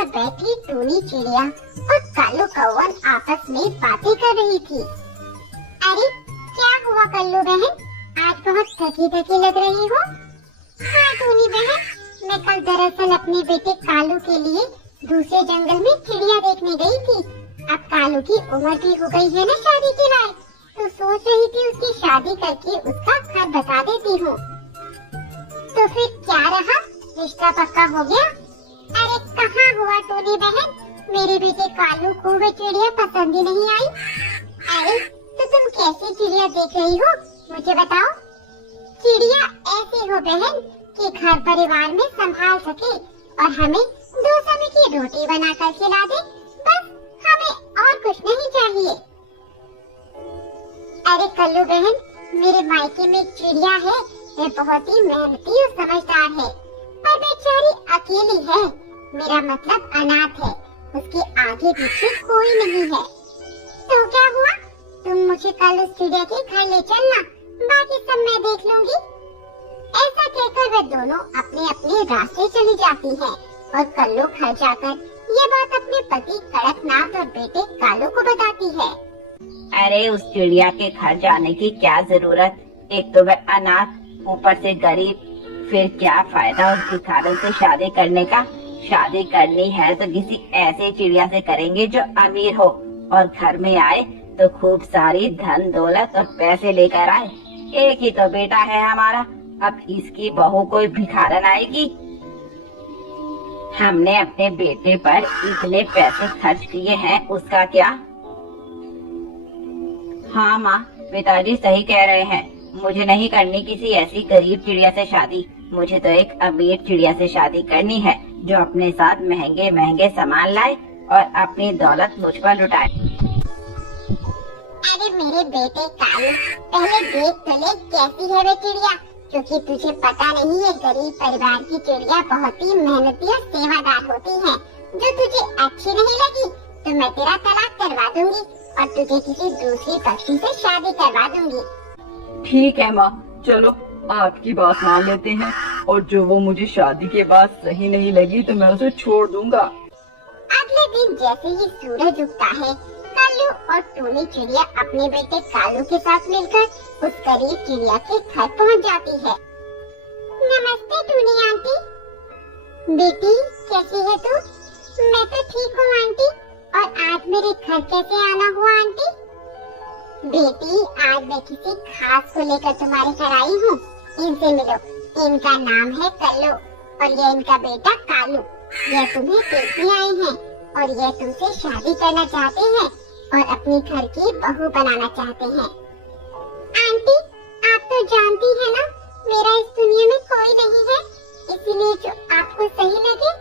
पर बैठी टूनी चिड़िया और कालू कौवा आपस में बातें कर रही थी। अरे क्या हुआ कल्लू बहन, आज बहुत थकी थकी लग रही हो। हाँ टूनी बहन, मैं कल दरअसल अपने बेटे कालू के लिए दूसरे जंगल में चिड़िया देखने गई थी। अब कालू की उम्र भी हो गई है ना शादी के लायक, तो सोच रही थी उसकी शादी करके उसका घर बता देती हूँ। तो फिर क्या रहा, रिश्ता पक्का हो गया। अरे कहाँ हुआ टूनी बहन, मेरे बेटे कालू को वे चिड़िया पसंद ही नहीं आई। अरे तो तुम कैसी चिड़िया देख रही हो, मुझे बताओ। चिड़िया ऐसी हो बहन कि घर परिवार में संभाल सके और हमें 2 समय की रोटी बनाकर खिला दे, बस हमें और कुछ नहीं चाहिए। अरे कल्लू बहन, मेरे मायके में चिड़िया है, ये बहुत ही मेहनती और समझदार है, पर बेचारी अकेली है। मेरा मतलब अनाथ है, उसके आगे पीछे कोई नहीं है। तो क्या हुआ, तुम मुझे कल उस चिड़िया के घर ले चलना, बाकी सब मैं देख लूंगी। ऐसा कहकर वे दोनों अपने अपने रास्ते चली जाती हैं और कल्लू घर जाकर ये बात अपने पति कड़कनाथ और बेटे कालू को बताती है। अरे उस चिड़िया के घर जाने की क्या जरूरत, एक तो वह अनाथ, ऊपर से गरीब, फिर क्या फायदा उस भिखारन से शादी करने का। शादी करनी है तो किसी ऐसे चिड़िया से करेंगे जो अमीर हो और घर में आए तो खूब सारी धन दौलत और पैसे लेकर आए। एक ही तो बेटा है हमारा, अब इसकी बहू कोई भिखारन आएगी। हमने अपने बेटे पर इतने पैसे खर्च किए हैं, उसका क्या। हाँ माँ, पिताजी सही कह रहे हैं, मुझे नहीं करनी किसी ऐसी गरीब चिड़िया से शादी, मुझे तो एक अमीर चिड़िया से शादी करनी है जो अपने साथ महंगे महंगे सामान लाए और अपनी दौलत मुझ पर लुटाए। अरे मेरे बेटे कालू, पहले देख तो ले कैसी है वे चिड़िया, क्योंकि तुझे पता नहीं है गरीब परिवार की चिड़िया बहुत ही मेहनती और सेवादार होती है। जो तुझे अच्छी नहीं लगी तो मैं तेरा तलाक करवा दूंगी और तुझे किसी दूसरी पक्षी से शादी करवा दूंगी। ठीक है माँ, चलो आपकी बात मान लेते हैं, और जो वो मुझे शादी के बाद सही नहीं लगी तो मैं उसे छोड़ दूंगा। अगले दिन जैसे ही सूरज उगता है, कालू और टूनी चिड़िया अपने बेटे कालू के साथ मिलकर उस गरीब चिड़िया के घर पहुंच जाती है। नमस्ते टूनी आंटी। बेटी कैसी है तू? मैं तो ठीक हूँ आंटी, और आज मेरे घर कैसे आना हुआ आंटी? बेटी आज मैं किसी खास को लेकर तुम्हारे घर आई हूँ, इनसे मिलो। इनका नाम है कल्लू और ये इनका बेटा कालू। ये तुम्हें देखने आए हैं और ये तुमसे शादी करना चाहते हैं और अपने घर की बहू बनाना चाहते हैं। आंटी आप तो जानती है ना, मेरा इस दुनिया में कोई नहीं है, इसीलिए जो आपको सही लगे,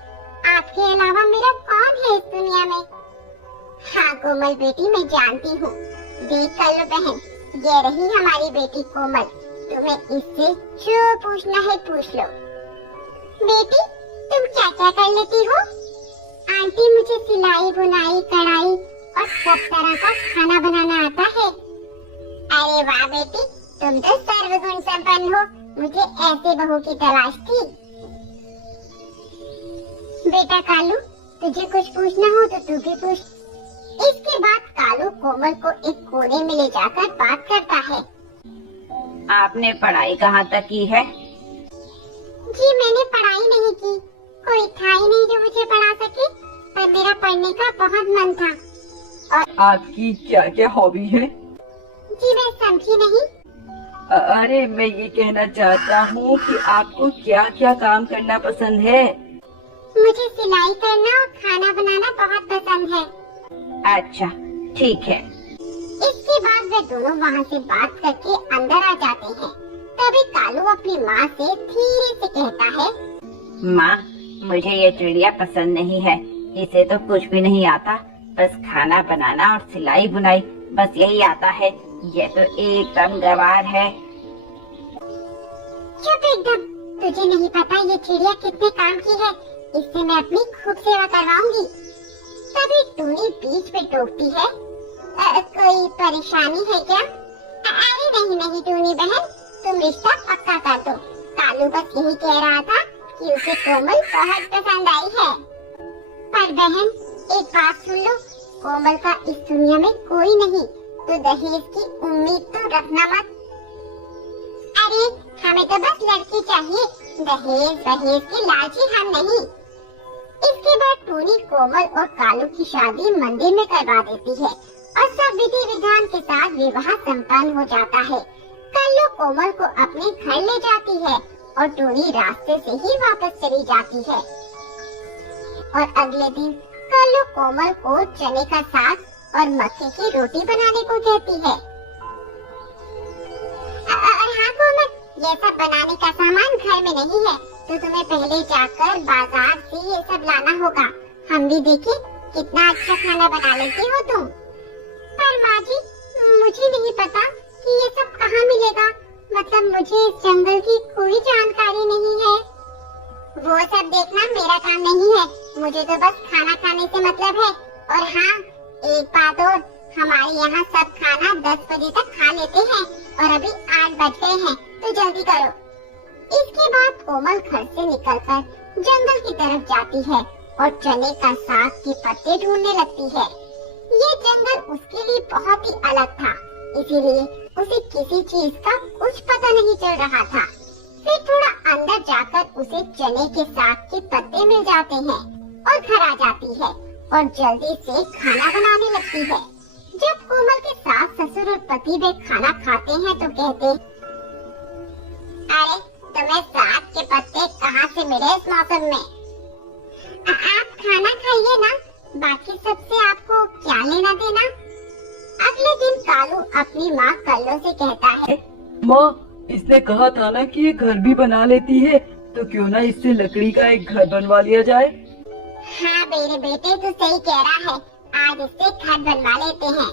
आपके अलावा मेरा कौन है इस दुनिया में। हाँ कोमल बेटी, मैं जानती हूँ। देख कल्लू बहन, ये रही हमारी बेटी कोमल, तुम्हें इससे जो पूछना है पूछ लो। बेटी तुम क्या क्या कर लेती हो? आंटी मुझे सिलाई बुनाई कढ़ाई और सब तरह का खाना बनाना आता है। अरे वाह बेटी, तुम तो सर्वगुण संपन्न हो, मुझे ऐसे बहू की तलाश थी। बेटा कालू, तुझे कुछ पूछना हो तो तू भी पूछ। इसके बाद कालू कोमल को एक कोने में ले जाकर बात करता है। आपने पढ़ाई कहाँ तक की है? जी मैंने पढ़ाई नहीं की, कोई था ही नहीं जो मुझे पढ़ा सके, पर मेरा पढ़ने का बहुत मन था। और आपकी क्या क्या हॉबी है? जी मैं समझी नहीं। अरे मैं ये कहना चाहता हूँ कि आपको क्या क्या काम करना पसंद है? मुझे सिलाई करना और खाना बनाना बहुत पसंद है। अच्छा ठीक है। इसके बाद वे दोनों वहाँ से बात करके अंदर आ जाते हैं। तभी कालू अपनी माँ से धीरे से कहता है, माँ मुझे ये चिड़िया पसंद नहीं है, इसे तो कुछ भी नहीं आता, बस खाना बनाना और सिलाई बुनाई बस यही आता है, ये तो एकदम गंवार है। चुप एकदम, तुझे नहीं पता ये चिड़िया कितने काम की है, इससे मैं अपनी खूब सेवा करवाऊंगी। तभी टूनी बीच में टोकती है, कोई परेशानी है क्या? अरे नहीं नहीं टूनी बहन, तुम रिश्ता पक्का कर दो। कालू बस यही कह रहा था कि उसे कोमल बहुत पसंद आई है। पर पर बहन, एक बात सुन लो, कोमल का इस दुनिया में कोई नहीं, तो दहेज की उम्मीद तो रखना मत। अरे हमें तो बस लड़की चाहिए, दहेज दहेज के लालची हम नहीं। इसके बाद टूनी कोमल और कालू की शादी मंदिर में करवा देती है और सब विधि विधान के साथ विवाह संपन्न हो जाता है। कालू कोमल को अपने घर ले जाती है और टूनी रास्ते से ही वापस चली जाती है। और अगले दिन कालू कोमल को चने का साग और मक्के की रोटी बनाने को कहती है। और हाँ कोमल, ये सब बनाने का सामान घर में नहीं है, तो तुम्हें पहले जाकर बाजार से ये सब लाना होगा। हम भी देखें कितना अच्छा खाना बना लेती हो तुम। पर माँ जी, मुझे नहीं पता कि ये सब कहाँ मिलेगा, मतलब मुझे इस जंगल की कोई जानकारी नहीं है। वो सब देखना मेरा काम नहीं है, मुझे तो बस खाना खाने से मतलब है। और हाँ, एक बात और, हमारे यहाँ सब खाना 10 बजे तक खा लेते हैं और अभी 8 बज गए हैं, तो जल्दी करो। इसके बाद कोमल घर से निकलकर जंगल की तरफ जाती है और चने का साग के पत्ते ढूंढने लगती है। ये जंगल उसके लिए बहुत ही अलग था, इसीलिए उसे किसी चीज का कुछ पता नहीं चल रहा था। फिर थोड़ा अंदर जाकर उसे चने के साग के पत्ते मिल जाते हैं और घर आ जाती है और जल्दी से खाना बनाने लगती है। जब कोमल के सास ससुर और पति वे खाना खाते हैं तो कहते, अरे तुम्हें साग के पत्ते कहाँ से मिले इस मौसम में? आप खाना खाइए ना, बाकी सबसे आपको क्या लेना देना। अगले दिन कालू अपनी माँ कल्लो से कहता है, माँ, इसने कहा था ना कि ये घर भी बना लेती है, तो क्यों ना इससे लकड़ी का एक घर बनवा लिया जाए। हाँ मेरे बेटे, तू सही कह रहा है, आज इससे घर बनवा लेते हैं।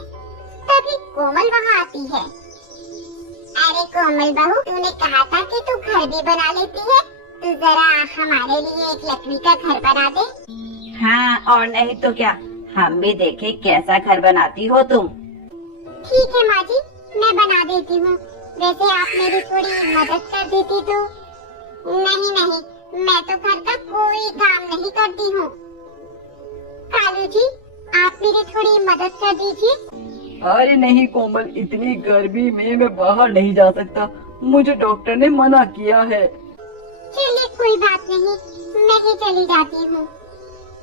तभी कोमल वहाँ आती है। अरे कोमल बहू, तूने कहा था कि तू घर भी बना लेती है, तो जरा हमारे लिए एक लकड़ी का घर बना दे। हाँ, और नहीं तो क्या, हम भी देखे कैसा घर बनाती हो तुम। ठीक है माँ जी, मैं बना देती हूँ। वैसे आप मेरी थोड़ी मदद कर देती तो। नहीं नहीं, मैं तो घर का कोई काम नहीं करती हूँ। कालू जी, आप मेरी थोड़ी मदद कर दीजिए। अरे नहीं कोमल, इतनी गर्मी में मैं बाहर नहीं जा सकता, मुझे डॉक्टर ने मना किया है। चलिए कोई बात नहीं, मैं ही चली जाती हूँ।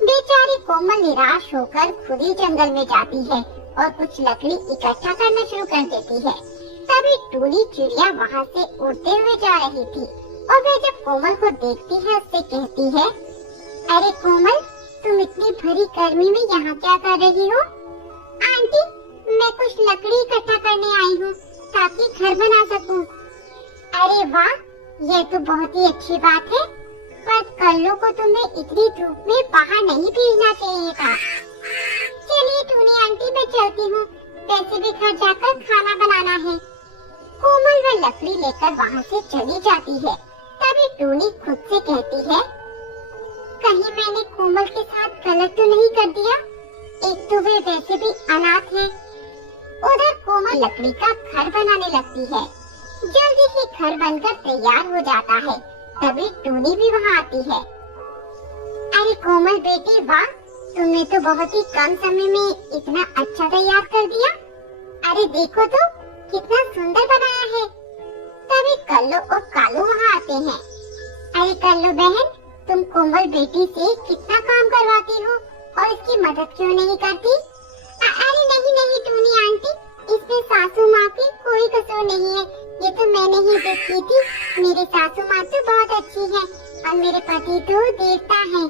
बेचारी कोमल निराश होकर खुद ही जंगल में जाती है और कुछ लकड़ी इकट्ठा करना शुरू कर देती है। तभी टूनी चिड़िया वहाँ से उड़ते हुए जा रही थी और वह जब कोमल को देखती है उससे कहती है, अरे कोमल, तुम इतनी भरी गर्मी में यहाँ क्या कर रही हो? आंटी, मैं कुछ लकड़ी इकट्ठा करने आई हूँ ताकि घर बना सकूँ। अरे वाह, ये तो बहुत ही अच्छी बात है, पर कल्लू को तुम्हें इतनी धूप में बाहर नहीं भेजना चाहिए था। चलिए टूनी आंटी, मैं चलती हूँ, वैसे भी घर जाकर खाना बनाना है। कोमल वह लकड़ी लेकर वहाँ से चली जाती है। तभी टूनी खुद से कहती है, कहीं मैंने कोमल के साथ गलत तो नहीं कर दिया? एक तो वे वैसे भी अनाथ है। उधर कोमल लकड़ी का घर बनाने लगती है। जल्दी ही घर बनकर तैयार हो जाता है। तभी टूनी भी वहाँ आती है। अरे कोमल बेटी, वाह, तुमने तो बहुत ही कम समय में इतना अच्छा तैयार कर दिया। अरे देखो तो कितना सुंदर बनाया है। तभी कल्लू और कालू वहाँ आते हैं। अरे कल्लू बहन, तुम कोमल बेटी से कितना काम करवाती हो और इसकी मदद क्यों नहीं करती? अरे नहीं नहीं टूनी आंटी, इसमें सासू माँ की कोई कसूर नहीं है, ये तो मैंने ही देखी थी। मेरी सासू माँ तो बहुत अच्छी है और मेरे पति तो देवता है।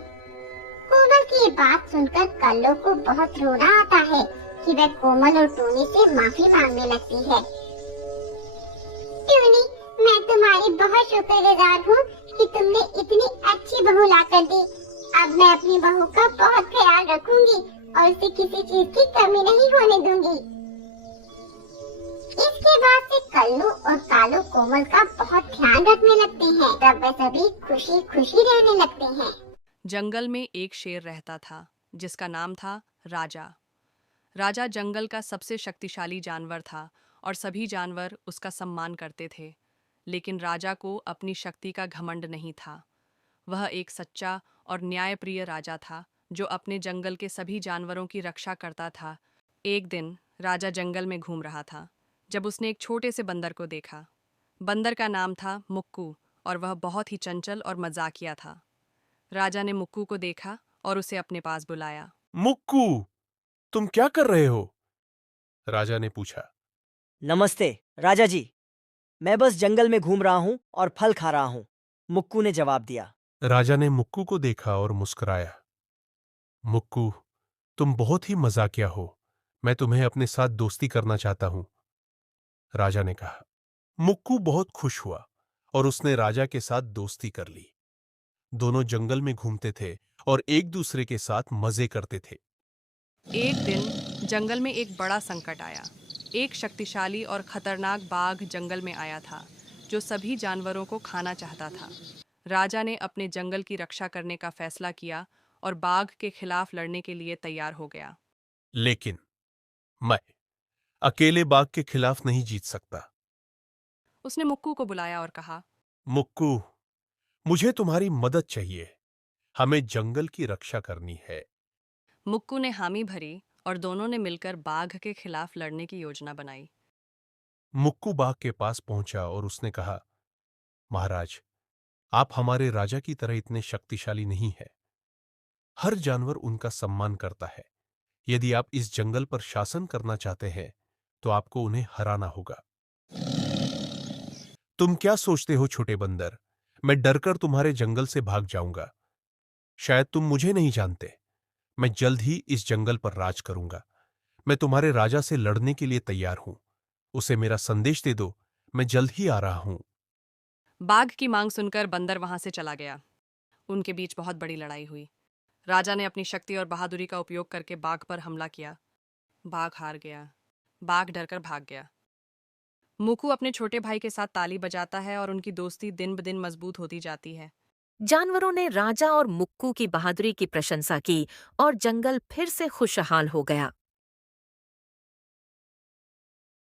कोमल की ये बात सुनकर कल्लू को बहुत रोना आता है कि वह कोमल और टूनी से माफी मांगने लगती है। टूनी, मैं तुम्हारी बहुत शुक्रगुजार हूँ कि तुमने इतनी अच्छी बहू ला कर दी। अब मैं अपनी बहू का बहुत ख्याल रखूंगी और उसे किसी चीज की कमी नहीं होने दूंगी। इसके बाद से कल्लू और कालू कोमल का बहुत ध्यान रखने लगते हैं। तब वे सभी खुशी खुशी रहने लगते हैं। जंगल में एक शेर रहता था जिसका नाम था राजा। राजा जंगल का सबसे शक्तिशाली जानवर था और सभी जानवर उसका सम्मान करते थे। लेकिन राजा को अपनी शक्ति का घमंड नहीं था। वह एक सच्चा और न्यायप्रिय राजा था जो अपने जंगल के सभी जानवरों की रक्षा करता था। एक दिन राजा जंगल में घूम रहा था जब उसने एक छोटे से बंदर को देखा। बंदर का नाम था मुक्कू और वह बहुत ही चंचल और मजाकिया था। राजा ने मुक्कू को देखा और उसे अपने पास बुलाया। मुक्कू, तुम क्या कर रहे हो? राजा ने पूछा। नमस्ते राजा जी, मैं बस जंगल में घूम रहा हूँ और फल खा रहा हूँ, मुक्कू ने जवाब दिया। राजा ने मुक्कू को देखा और मुस्कुराया। मुक्कू, तुम बहुत ही मजाकिया हो। मैं तुम्हें अपने साथ दोस्ती करना चाहता हूं, राजा ने कहा। मुक्कू बहुत खुश हुआ और उसने राजा के साथ दोस्ती कर ली। दोनों जंगल में घूमते थे और एक दूसरे के साथ मजे करते थे। एक दिन जंगल में एक बड़ा संकट आया। एक शक्तिशाली और खतरनाक बाघ जंगल में आया था जो सभी जानवरों को खाना चाहता था। राजा ने अपने जंगल की रक्षा करने का फैसला किया और बाघ के खिलाफ लड़ने के लिए तैयार हो गया। लेकिन मैं अकेले बाघ के खिलाफ नहीं जीत सकता। उसने मुक्कू को बुलाया और कहा, मुक्कू, मुझे तुम्हारी मदद चाहिए। हमें जंगल की रक्षा करनी है। मुक्कू ने हामी भरी और दोनों ने मिलकर बाघ के खिलाफ लड़ने की योजना बनाई। मुक्कू बाघ के पास पहुंचा और उसने कहा, महाराज, आप हमारे राजा की तरह इतने शक्तिशाली नहीं है। हर जानवर उनका सम्मान करता है। यदि आप इस जंगल पर शासन करना चाहते हैं तो आपको उन्हें हराना होगा। तुम क्या सोचते हो छोटे बंदर? मैं डरकर तुम्हारे जंगल से भाग जाऊंगा। शायद तुम मुझे नहीं जानते। मैं जल्द ही इस जंगल पर राज करूंगा। मैं तुम्हारे राजा से लड़ने के लिए तैयार हूं। उसे मेरा संदेश दे दो। मैं जल्द ही आ रहा हूं। बाघ की मांग सुनकर बंदर वहां से चला गया। उनके बीच बहुत बड़ी लड़ाई हुई। राजा ने अपनी शक्ति और बहादुरी का उपयोग करके बाघ पर हमला किया। बाघ हार गया। बाघ डरकर भाग गया। मुक्कू अपने छोटे भाई के साथ ताली बजाता है और उनकी दोस्ती दिन ब दिन मजबूत होती जाती है। जानवरों ने राजा और मुक्कू की बहादुरी की प्रशंसा की और जंगल फिर से खुशहाल हो गया।